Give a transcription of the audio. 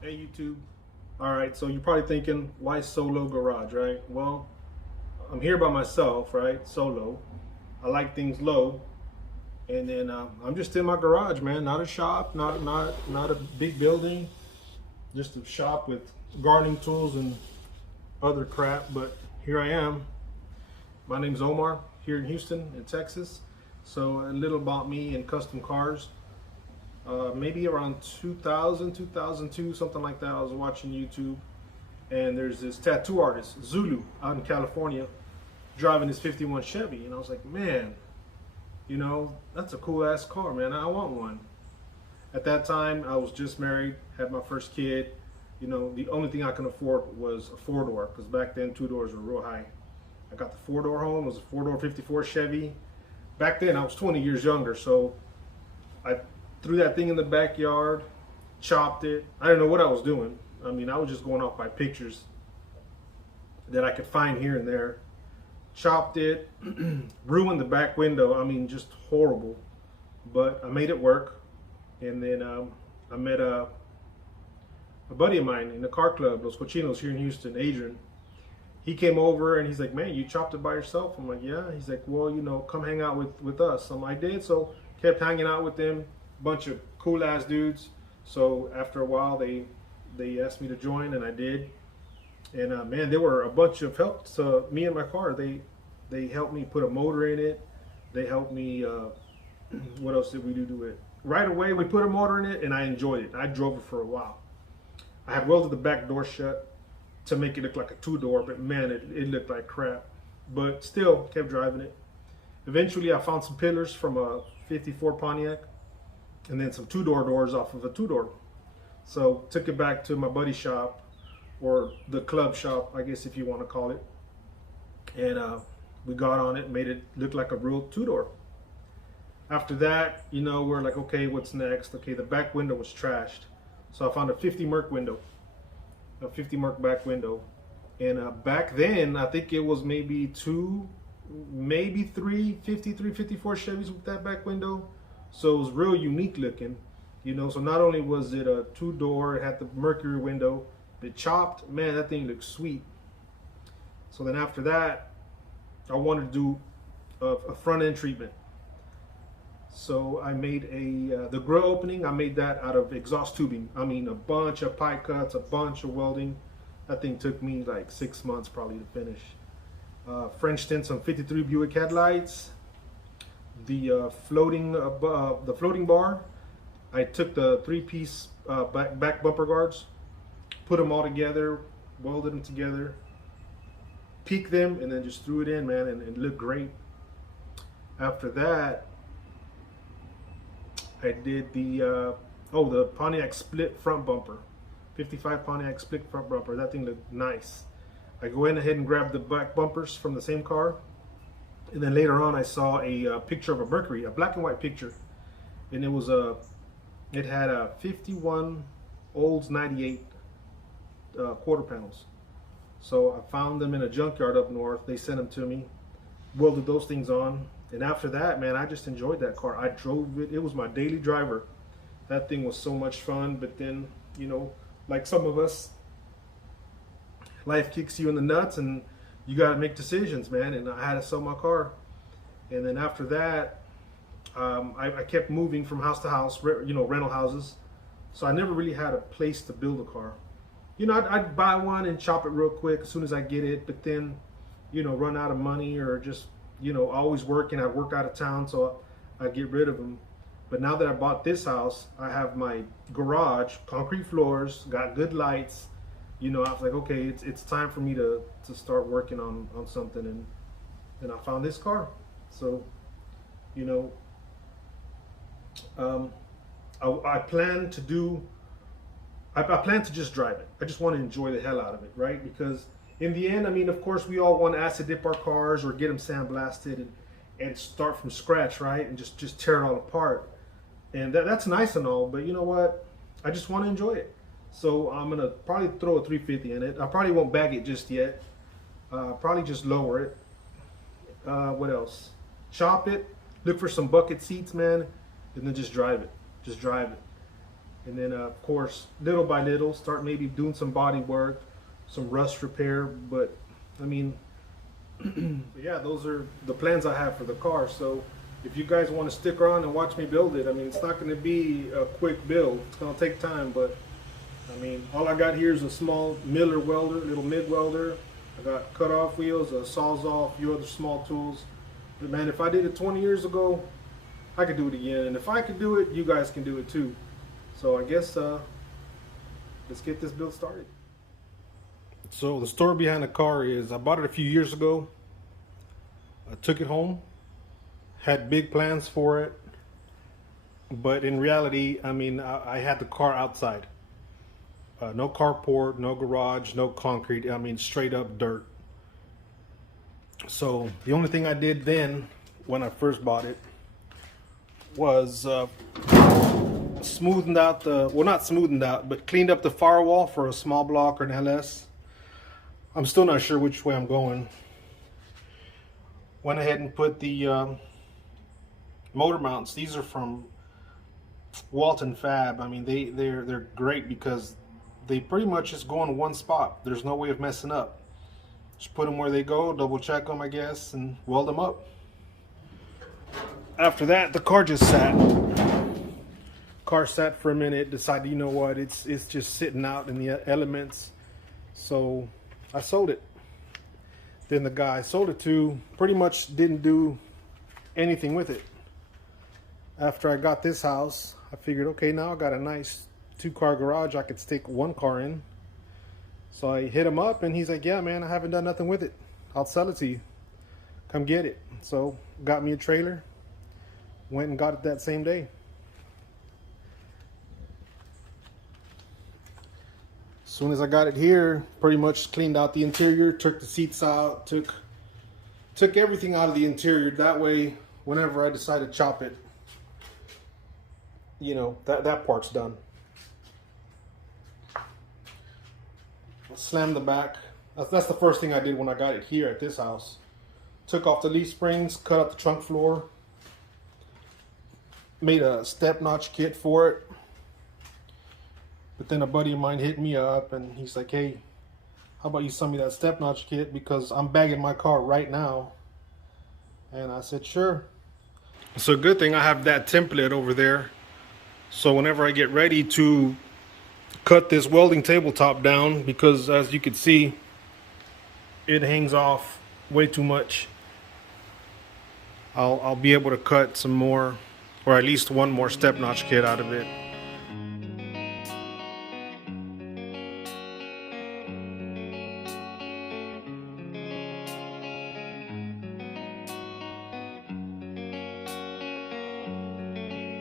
Hey YouTube. All right, so you're probably thinking, why SoLow Garage, right? Well, I'm here by myself, right? Solo. I like things low, and then I'm just in my garage, man. Not a shop, not a big building, just a shop with gardening tools and other crap. But here I am. My name's Omar, here in Houston, in Texas. So a little about me and custom cars. Maybe around 2000, 2002, something like that. I was watching YouTube, and there's this tattoo artist, Zulu, out in California, driving his 51 Chevy. And I was like, man, that's a cool ass car, man. I want one. At that time, I was just married, had my first kid. The only thing I can afford was a four-door, because back then, two doors were real high. I got the four-door home. It was a four-door 54 Chevy. Back then, I was 20 years younger, so I threw that thing in the backyard, chopped it. I didn't know what I was doing. I mean, I was just going off by pictures that I could find here and there. Chopped it, ruined the back window. I mean, just horrible. But I made it work. And then I met a buddy of mine in the car club, Los Cochinos here in Houston, Adrian. He came over and he's like, man, you chopped it by yourself? I'm like, yeah. He's like, well, come hang out with us. I did. So kept hanging out with them. Bunch of cool ass dudes. So after a while they asked me to join, and I did. And man, they were a bunch of help to me and my car. They helped me put a motor in it. They helped me what else did we do to it? Right away we put a motor in it, and I enjoyed it. I drove it for a while. I had welded the back door shut to make it look like a two-door, but man, it looked like crap. But still kept driving it. Eventually I found some pillars from a 54 Pontiac, and then some two-door doors off of a two-door. So took it back to my buddy's shop, or the club shop, I guess if you want to call it. And we got on it, made it look like a real two-door. After that, we're like, okay, what's next? Okay, the back window was trashed. So I found a 50 Merc window, a 50 Merc back window. And back then, I think it was maybe two, maybe three 354 Chevys with that back window. So it was real unique looking, so not only was it a two-door, it had the Mercury window, it chopped, man, that thing looked sweet. So then after that, I wanted to do a front end treatment. So I made the grill opening, I made that out of exhaust tubing. I mean, a bunch of pipe cuts, a bunch of welding. That thing took me like 6 months probably to finish. French tints on 53 Buick headlights. The floating bar, I took the three-piece back bumper guards, put them all together, welded them together, peaked them, and then just threw it in, man, and it looked great. After that, I did the Pontiac split front bumper, 55 Pontiac split front bumper. That thing looked nice. I go in ahead and grab the back bumpers from the same car. And then later on, I saw a picture of a Mercury, a black and white picture, and it had a 51 Olds 98 quarter panels. So I found them in a junkyard up north. They sent them to me, welded those things on, and after that, man, I just enjoyed that car. I drove it. It was my daily driver. That thing was so much fun. But then, like some of us, life kicks you in the nuts, and you got to make decisions, man. And I had to sell my car. And then after that, I kept moving from house to house, rental houses. So I never really had a place to build a car. I'd buy one and chop it real quick as soon as I get it. But then, run out of money, or just, always working. I work out of town, so I get rid of them. But now that I bought this house, I have my garage, concrete floors, got good lights. I was like, okay, it's time for me to start working on something, and I found this car. So, I plan to just drive it. I just want to enjoy the hell out of it, right? Because in the end, I mean, of course, we all want to acid dip our cars or get them sandblasted and start from scratch, right? And just tear it all apart. And that's nice and all, but you know what? I just want to enjoy it. So I'm gonna probably throw a 350 in it. I probably won't bag it just yet. Probably just lower it. What else? Chop it. Look for some bucket seats, man, and then just drive it. Just drive it. And then of course, little by little, start maybe doing some body work, some rust repair. But I mean, yeah, those are the plans I have for the car. So if you guys want to stick around and watch me build it, I mean, it's not going to be a quick build. It's going to take time, but I mean, all I got here is a small Miller welder, little MIG welder. I got cut-off wheels, a Sawzall, a few other small tools. But man, if I did it 20 years ago, I could do it again. And if I could do it, you guys can do it too. So I guess let's get this build started. So the story behind the car is I bought it a few years ago. I took it home, had big plans for it, but in reality, I mean, I had the car outside. No carport, no garage, no concrete. I mean, straight up dirt. So the only thing I did then, when I first bought it, was smoothened out the, well, not smoothened out, but cleaned up the firewall for a small block or an LS. I'm still not sure which way I'm going. Went ahead and put the motor mounts. These are from Walton Fab. I mean, they're great because they pretty much just go in one spot. There's no way of messing up. Just put them where they go, double check them, I guess, and weld them up. After that, the car just sat. Car sat for a minute, decided, you know what, it's just sitting out in the elements. So I sold it. Then the guy I sold it to pretty much didn't do anything with it. After I got this house, I figured, okay, now I got a nice 2-car garage I could stick 1 car in. So I hit him up and he's like, yeah man, I haven't done nothing with it. I'll sell it to you. Come get it. So got me a trailer, went and got it that same day. As soon as I got it here, pretty much cleaned out the interior, took the seats out, took everything out of the interior. That way, whenever I decide to chop it, you know, that part's done. Slammed the back. That's the first thing I did when I got it here at this house. Took off the leaf springs, cut out the trunk floor, made a step notch kit for it. But then a buddy of mine hit me up and he's like, hey, how about you send me that step notch kit because I'm bagging my car right now. And I said, sure. It's a good thing I have that template over there. So whenever I get ready to cut this welding tabletop down, because as you can see, it hangs off way too much. I'll be able to cut some more, or at least one more step notch kit out of it.